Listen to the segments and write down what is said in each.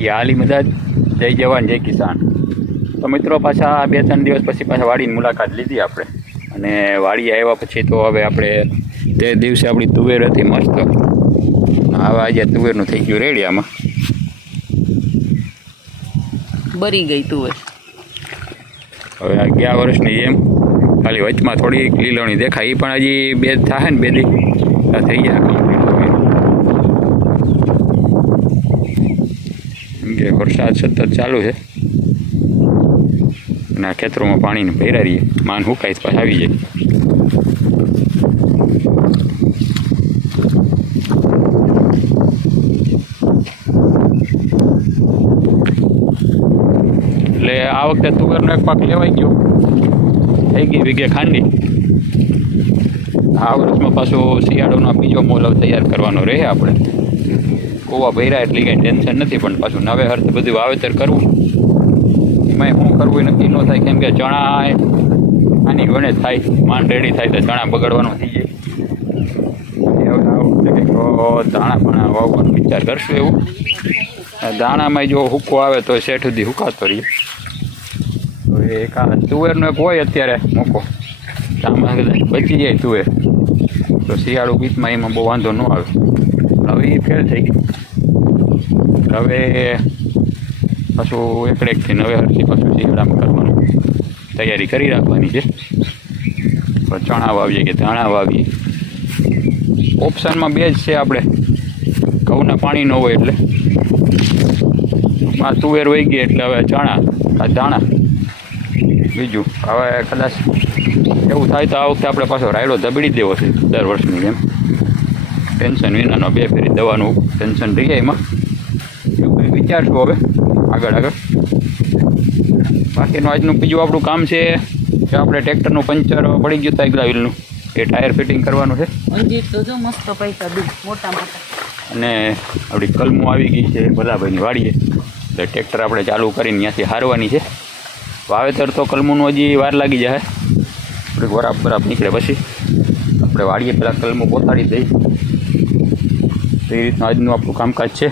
હાલી મદદ જય જવાન જય કિસાન. તો મિત્રો પાછા બે ત્રણ દિવસ પછી પાછા વાડીની મુલાકાત લીધી આપણે. અને વાડી આવ્યા પછી તો હવે આપણે તે દિવસે આપણી તુવેર હતી મસ્ત. હવે આજે તુવેરનું થઈ ગયું રેડિયામાં બરી ગઈ તુવેર. હવે આ ગયા વર્ષની એમ ખાલી વચમાં થોડી લીલણી દેખાય. એ પણ હજી બે થાય ને બે દી થઈ ગયા complete. કેમ કે વરસાદ સતત ચાલુ છે. અને આ ખેતરોમાં પાણીને ભેરા રહીએ માન હુકાય પાછા આવી જાય. એટલે આ વખતે તુવેરનો એક પાક લેવાઈ ગયો. થઈ ગઈ વીઘે ખાંડી. આ વર્ષમાં પાછો શિયાળોનો બીજો મોલ તૈયાર કરવાનો રહે આપણે. કોવા ભર્યા એટલે કંઈ ટેન્શન નથી, પણ પાછું નવે હર્થ બધું વાવેતર કરવું. એમાંય શું કરવું એ નક્કી ન થાય, કેમ કે ચણા આની ગણે થાય, માંડ રેડી થાય તો ચણા બગડવાનું થઈ જાય. દાણા પાણા વાવવાનો વિચાર કરશું એવું. દાણામાં જો હુકો આવે તો શેઠ સુધી હુકાતો રહીએ. તો એક આ તુવેરનો એક હોય અત્યારે મોકો. આમાં કદાચ બચી જાય તુવેર. તો શિયાળુ ગીતમાં એમાં બહુ વાંધો ન આવે. હવે એ ફેલ થઈ ગઈ. હવે પાછું એકડે એકથી નવે હરથી પાછું શિયાળામાં કરવાનું. તૈયારી કરી રાખવાની છે. ચણા વાવીએ કે ધાણા વાવીએ. ઓપ્શનમાં બે જ છે આપણે. ઘઉંના પાણી ન હોય એટલે. માં તુવેર વહી ગઈ એટલે હવે ચણા, આ ધાણા. બીજું, હવે કદાચ એવું થાય તો આ વખતે આપણે પાછો રાયડો દબડી દેવો છે, દર વર્ષની જેમ. ટેન્શન વિનાનો બે ફેરી દવાનું ટેન્શન રહી જાય એમાં. એવું કંઈ વિચારશું હવે આગળ આગળ. બાકીનું આજનું બીજું આપણું કામ છે કે આપણે ટ્રેક્ટરનું પંચર પડી ગયું હતું આગલા વ્હીલનું એ ટાયર ફિટિંગ કરવાનું છે. અને આપણી કલમો આવી ગઈ છે ભલાભાઈની વાડીએ એટલે ટ્રેક્ટર આપણે ચાલુ કરીને ત્યાંથી હારવાની છે. વાવેતર તો કલમોનું હજી વાર લાગી જાય. થોડીક વરાપ બરાપ નીકળે પછી. આપણે વાડીએ પહેલાં કલમો પોતાડી દઈ તો એ રીતનું આજનું આપણું કામકાજ છે.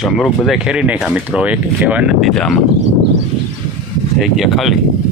જમરૂક બધા ખેરી નાખ્યા મિત્રો, એક કહેવા નથી દીધા આમાં થઈ ગયા ખાલી.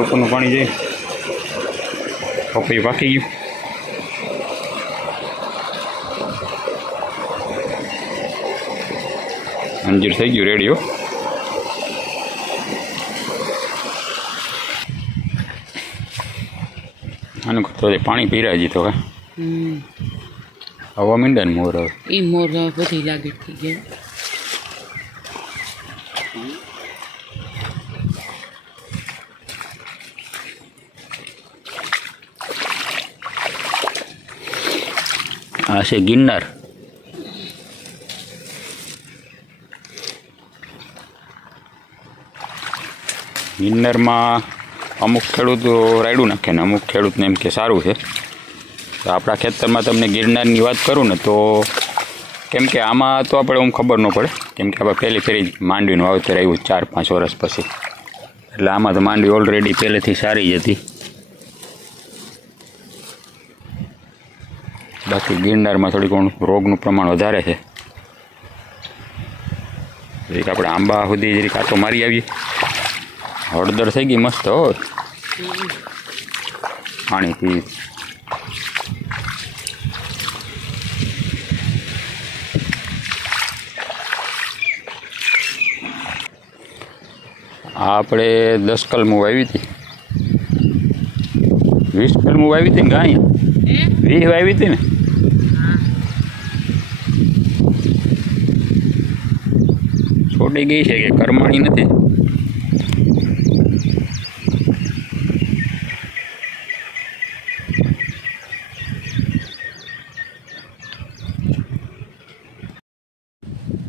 ઉપરનું પાણી જાય પપૈયું પાકી ગયું. અંજીર થઈ ગયું રેડિયો આનું તો પાણી પીરા જીતો કા. હવા મીંડા મોર આવે. એ મોર બધી લાગે થઈ ગઈ આ છે ગિરનાર. ગિરનારમાં અમુક ખેડૂતો રાયડું નાખે ને અમુક ખેડૂતને એમ કે સારું છે. તો આપણા ખેતરમાં તમને ગિરનારની વાત કરું ને તો કેમ કે આમાં તો આપણે આમ ખબર ન પડે. કેમ કે આપણે પહેલી ફેરી માંડવીનું વાવેતર આવ્યું ચાર પાંચ વર્ષ પછી. એટલે આમાં તો માંડવી ઓલરેડી પહેલેથી સારી જ હતી. બાકી ગિરનારમાં થોડી ઘણું રોગનું પ્રમાણ વધારે છે. એક આપણે આંબા સુધી જરી આટો મારી આવીએ. હળદર થઈ ગઈ મસ્ત હો. પાણીથી. આપણે દસ કલમું વાવી હતી. વીસ કલમું વાવી હતી ને ગાય? વીસ વાવી હતી ને? છોડી ગઈ છે કે કરમાણી નથી?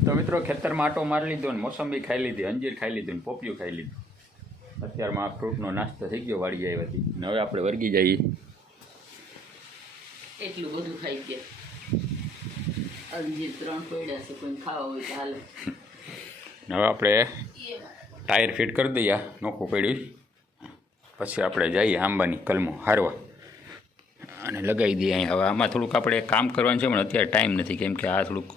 તો મિત્રો ખેતરમાં આટો મારી લીધો ને મોસંબી ખાઈ લીધી અંજીર ખાઈ લીધું ને પોપિયું ખાઈ લીધું. અત્યારમાં આ ફ્રૂટનો નાસ્તો થઈ ગયો વાળી આવ્યાથી. ને હવે આપણે વર્ગી જઈએ. એટલું બધું ખાઈ ગયા. અંજીર ત્રણ પડ્યા છે કોઈ ખાવા હોય તો હાલે. હવે આપણે ટાયર ફિટ કરી દઈએ. નોખું પડ્યું. પછી આપણે જઈએ આંબાની કલમો હારવા. અને લગાવી દઈએ અહીં. હવે આમાં થોડુંક આપણે કામ કરવાનું છે, પણ અત્યારે ટાઈમ નથી. કેમ કે આ થોડુંક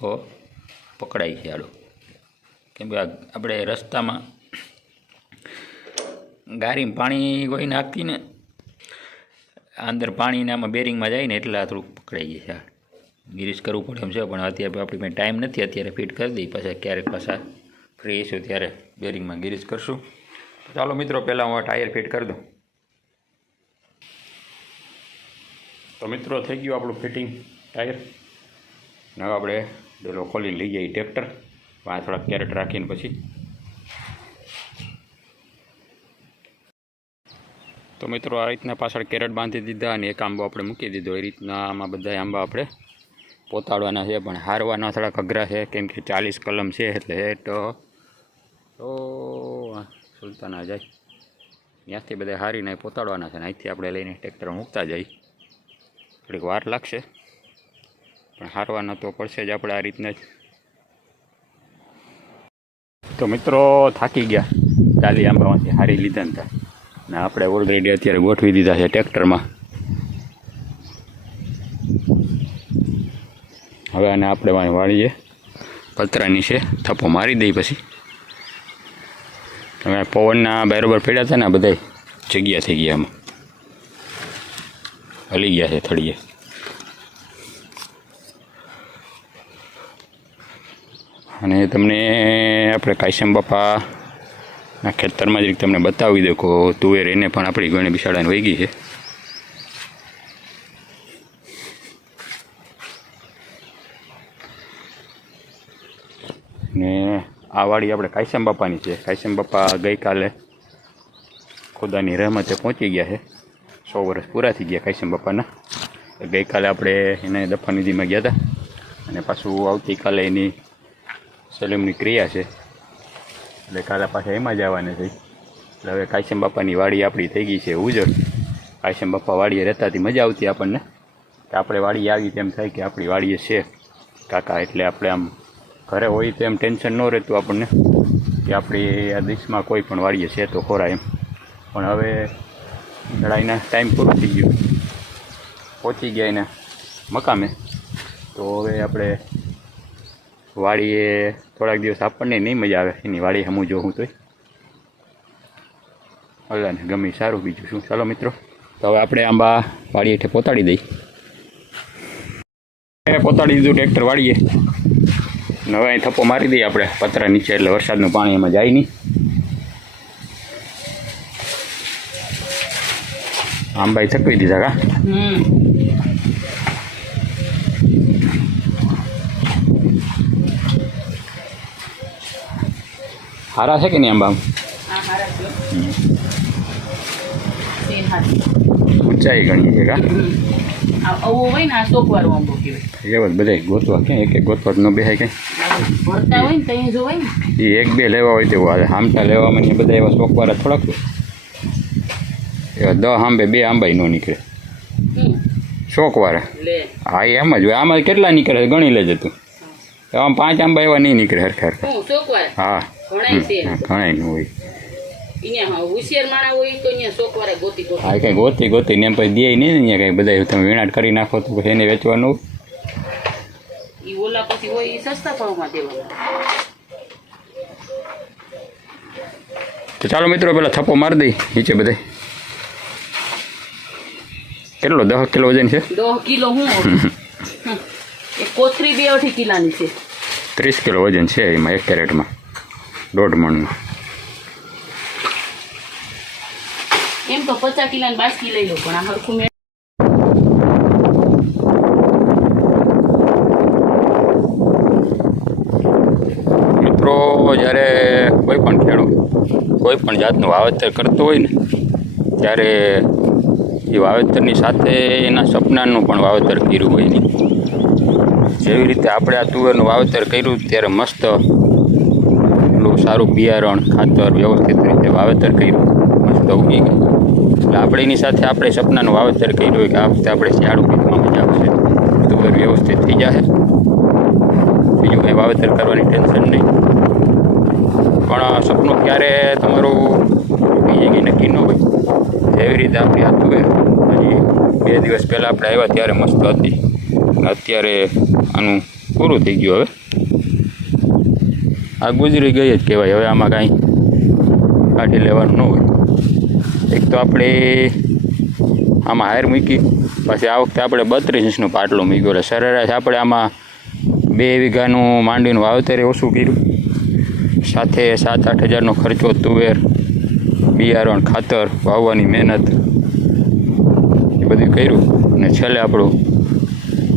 પકડાય છે આડો. કેમ કે આપણે રસ્તામાં ગારીમાં પાણી કોઈ નાખતી ને અંદર પાણીને આમાં બેરિંગમાં જાય ને એટલે આ થોડુંક પકડાઈ જાય છે. ગિરીશ કરવું પડે એમ છે, પણ અત્યારે આપણી પાસે ટાઈમ નથી. અત્યારે ફિટ કરી દઈએ. પાછા ક્યારેક પાછા ફ્રી હશું ત્યારે બેરિંગમાં ગિરીશ કરશું. ચાલો મિત્રો, પહેલાં હું ટાયર ફિટ કરી દઉં. તો મિત્રો, થઈ ગયું આપણું ફિટિંગ ટાયર. હવે આપણે ડેલો ખોલીને લઈ જઈએ ટ્રેક્ટર. પાંચ થોડાક કેરેટ રાખીને પછી. તો મિત્રો, આ રીતના પાછળ કેરેટ બાંધી દીધા અને એક આંબો આપણે મૂકી દીધો. એ રીતના આમાં બધા આંબા આપણે પોતાડવાના છે, પણ હારવાના થોડાક અઘરા છે. કેમ કે ચાલીસ કલમ છે, એટલે હેઠ તો સુલતાના જાય. ત્યાંથી બધા હારીને પોતાડવાના છે ને અહીંથી આપણે લઈને ટ્રેક્ટર મૂકતા જઈ થોડીક વાર લાગશે. પણ હારવાના તો પડશે જ આપણે આ રીતના જ. તો મિત્રો, થાકી ગયા. ચાલી આંબામાંથી હારી લીધા હતા ને આપણે ઓલરેડી અત્યારે ગોઠવી દીધા છે ટ્રેક્ટરમાં હવે આને આપણે વાળીએ. પતરાની છે, થપ્પો મારી દઈ પછી. તમે પવનના બરાબર પડ્યા હતા ને બધા જગ્યા થઈ ગયા આમાં. હલી ગયા છે થળીએ અને તમને આપણે કાયસમ બાપાના ખેતરમાં જ તમને બતાવી દો કે તુવેર એને પણ આપણી ઘણી બિસાડાને વહી ગઈ છે. ને આ વાડી આપણે કાયસમ બાપાની છે. કાયસમ બાપા ગઈકાલે ખુદાની રહેમતે પહોંચી ગયા છે. સો વર્ષ પૂરા થઈ ગયા કાયસમ બાપાના. ગઈકાલે આપણે એને દફાનિધિમાં ગયા હતા. અને પાછું આવતીકાલે એની સલીમની ક્રિયા છે. એટલે કાલે પાછા એમાં જ આવવાના છે. એટલે હવે કાયસમ બાપાની વાડી આપણી થઈ ગઈ છે ઉજળ. કાયસમ બાપા વાડીએ રહેતાથી મજા આવતી આપણને. કે આપણે વાડીએ આવી તેમ થાય કે આપણી વાડીએ છે. કાકા એટલે આપણે આમ ઘરે હોય તો એમ ટેન્શન ન રહેતું આપણને કે આપણી આ દેશમાં કોઈ પણ વાડીએ છે તો ખોરા એમ. પણ હવે લડાઈના ટાઈમ પૂરો થઈ ગયો. પહોંચી ગયા એના મકામે. તો હવે આપણે વાડીએ થોડાક દિવસ આપણને નહીં મજા આવે. એની વાડી હમું જોઉં તોય. અલ્લાને ગમે સારું બીજું શું. ચાલો મિત્રો, તો હવે આપણે આંબા વાડી હેઠે પોતાડી દઈ પોતાડી દીધું ટ્રેક્ટર વાળીએ હવે અહીં થપ્પો મારી દઈએ આપણે પતરા નીચે એટલે વરસાદનું પાણી એમાં જાય નહીં. આંબાઈ થકવી દીધા કા? હારા છે કે નહીં આંબા ઊંચાઈ ઘણી છે કા? આવો હોય ને આ સોકવારો આંબો કહેવાય. બધા ગોતવા ક્યાં? એક એક ગોતવા ન બેહાય કંઈ ભરતા હોય ને ત્યાં જોવાય ને. એ એક બે લેવા હોય તેવું હાલે હામટા લેવામાં ને બધા એવા શોખવાળા થોડાક એવા દસ આંબે બે આંબાઈ ન નીકળે. શોખવાળા હા એમ જ હોય. આમાં કેટલા નીકળે ગણી લેજે તું. આમ પાંચ આંબા એવા નહીં નીકળે હરખા હરખા. હા. ઘણા હોય. અહીંયા હોશિયાર માણા હોય તો અહીંયા સોકવારે ગોતી ગોતી. હા કંઈ ગોતી ગોતી ને એમ પછી દે નહીં અહીંયા કંઈ બધા તમે વીણાટ કરી નાખો તો પછી એને વેચવાનું. હોય. ઓલા પછી હોય ઈ સસ્તા ભાવમાં દેવાના. તો ચાલો મિત્રો પેલા થપ્પો મારી દઈ નીચે બધે. કેટલો દસ કિલો વજન છે? દસ કિલો હું? કોથરી બે અઢી કિલાની છે. ત્રીસ કિલો વજન છે એમાં એક કેરેટમાં. દોઢ મણનું એમ તો પચાસ કિલોની બાસકી લઈ લો પણ આ હરખું મેળ મિત્રો જ્યારે કોઈ પણ ખેડૂત કોઈ પણ જાતનું વાવેતર કરતો હોય ને ત્યારે એ વાવેતરની સાથે એના સપનાનું પણ વાવેતર કર્યું હોય નહીં જેવી રીતે આપણે આ તુવેરનું વાવેતર કર્યું ત્યારે મસ્ત એટલું સારું બિયારણ ખાતર વ્યવસ્થિત રીતે વાવેતર કર્યું મસ્ત ઉગી ગઈ આપણે એની સાથે આપણે સપનાનું વાવેતર કર્યું હોય કે આ વખતે આપણે શિયાળુ પીકમાં મજા આવશે. તુવેર વ્યવસ્થિત થઈ જશે બીજું કંઈ વાવેતર કરવાની ટેન્શન નહીં. પણ સપનું ક્યારે તમારું કંઈ નક્કી ન હોય, એવી રીતે આપણી આ હોય હજી બે દિવસ પહેલાં આપણે આવ્યા ત્યારે મસ્ત હતી. અત્યારે આનું પૂરું થઈ ગયું હવે. આ ગુજરી ગઈ જ કહેવાય. હવે આમાં કાંઈ કાઢી લેવાનું ન હોય. તો આપણે આમાં હાયર મૂકી. પછી આ વખતે આપણે બત્રીસ ઇંચનું પાટલું મૂક્યું એટલે સરેરાશ આપણે આમાં બે વીઘાનું માંડીનું વાવેતરે ઓછું કર્યું. સાથે સાત આઠ હજારનો ખર્ચો તુવેર, બિયારણ, ખાતર, વાવવાની મહેનત એ બધું કર્યું. અને છેલ્લે આપણું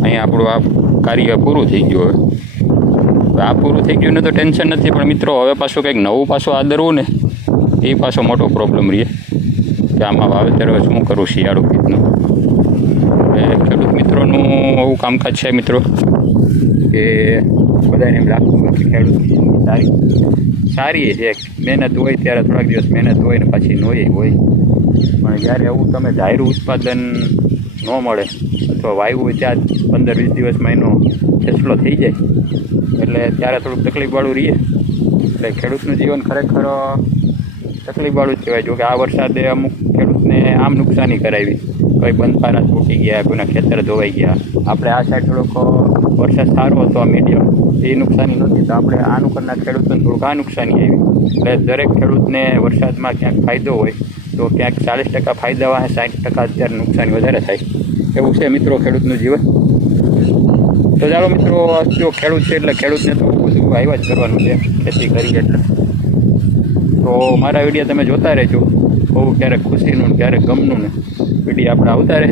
અહીંયા આપણું આ કાર્ય પૂરું થઈ ગયું હવે. આ પૂરું થઈ ગયું ને તો ટેન્શન નથી, પણ મિત્રો, હવે પાછું કંઈક નવું પાછું આદરવું ને, એ પાછો મોટો પ્રોબ્લેમ રહે. કે આમાં વાવેતર શું કરું શિયાળુ પીકનું એટલે ખેડૂત મિત્રોનું એવું કામકાજ છે, મિત્રો, કે બધાને એમ લાગતું કે ખેડૂત સારી સારી છે મહેનત હોય, ત્યારે થોડાક દિવસ મહેનત હોય ને પછી નોય હોય. પણ જ્યારે એવું તમે ધાર્યું ઉત્પાદન ન મળે, અથવા વાયુ હોય ત્યાં પંદર વીસ દિવસમાં એનો ફેસલો થઈ જાય, એટલે ત્યારે થોડુંક તકલીફવાળું રહીએ એટલે ખેડૂતનું જીવન ખરેખર તકલીફવાળું જ કહેવાય. જો કે આ વરસાદે અમુક ખેડૂતને આમ નુકસાની કરાવી. કોઈ બંધપારા તૂટી ગયા, કોઈના ખેતર ધોવાઈ ગયા. આપણે આ સાઈડ થોડોક વરસાદ સારો હતો આ મીડિયમ. એ નુકસાની નહોતી. તો આપણે આ ઉપરના ખેડૂતોને થોડુંક આ નુકસાની આવી. એટલે દરેક ખેડૂતને વરસાદમાં ક્યાંક ફાયદો હોય, તો ક્યાંક ચાલીસ ટકા ફાયદા હોય, સાઠ ટકા અત્યારે નુકસાની વધારે થાય. એવું છે મિત્રો ખેડૂતનું જીવન? તો ચાલો મિત્રો જો ખેડૂત છે એટલે ખેડૂતને તો બધું આવ્યા જ કરવાનું છે. ખેતી કરી એટલે. તો મારા વીડિયો તમે જોતા રહેજો. બહુ ક્યારેક ખુશીનું ક્યારેક ગમનું ને. વીડિયો આપણે આવતા રહે.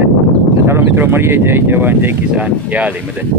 ચાલો મિત્રો, મળીએ. જય જવાન, જય કિસાન. યાદ મદદ